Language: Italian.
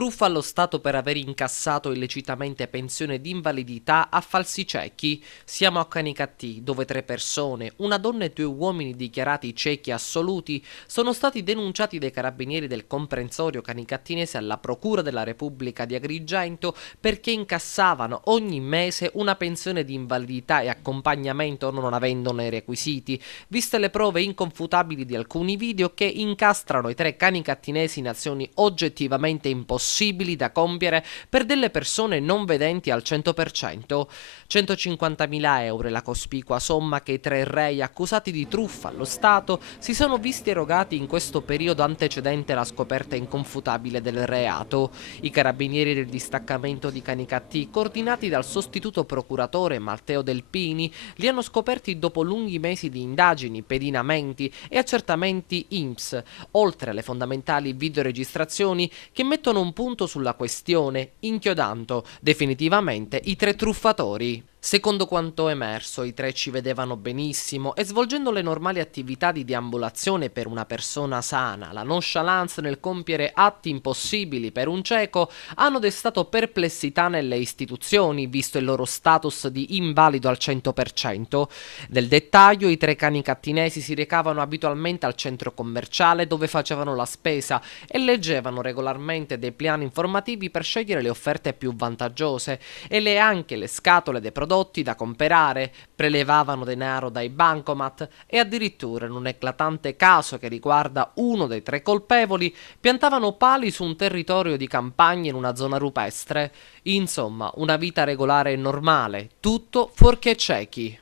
Truffa allo Stato per aver incassato illecitamente pensione di invalidità a falsi ciechi. Siamo a Canicattì, dove 3 persone, una donna e 2 uomini dichiarati ciechi assoluti, sono stati denunciati dai carabinieri del comprensorio canicattinese alla Procura della Repubblica di Agrigento perché incassavano ogni mese una pensione di invalidità e accompagnamento non avendone i requisiti, viste le prove inconfutabili di alcuni video che incastrano i 3 canicattinesi in azioni oggettivamente impossibili da compiere per delle persone non vedenti al 100%. 150.000 euro è la cospicua somma che i 3 rei accusati di truffa allo Stato si sono visti erogati in questo periodo antecedente alla scoperta inconfutabile del reato. I carabinieri del distaccamento di Canicattì, coordinati dal sostituto procuratore Matteo Delpini, li hanno scoperti dopo lunghi mesi di indagini, pedinamenti e accertamenti INPS, oltre alle fondamentali videoregistrazioni che mettono un punto sulla questione, inchiodando definitivamente i 3 truffatori. Secondo quanto emerso, i 3 ci vedevano benissimo e svolgendo le normali attività di deambulazione per una persona sana, la nonchalance nel compiere atti impossibili per un cieco hanno destato perplessità nelle istituzioni, visto il loro status di invalido al 100%. Nel dettaglio, i 3 canicattinesi si recavano abitualmente al centro commerciale dove facevano la spesa e leggevano regolarmente dei piani informativi per scegliere le offerte più vantaggiose e anche le scatole dei prodotti da comprare, prelevavano denaro dai bancomat e addirittura in un eclatante caso che riguarda uno dei 3 colpevoli piantavano pali su un territorio di campagna in una zona rupestre. Insomma, una vita regolare e normale, tutto fuorché ciechi.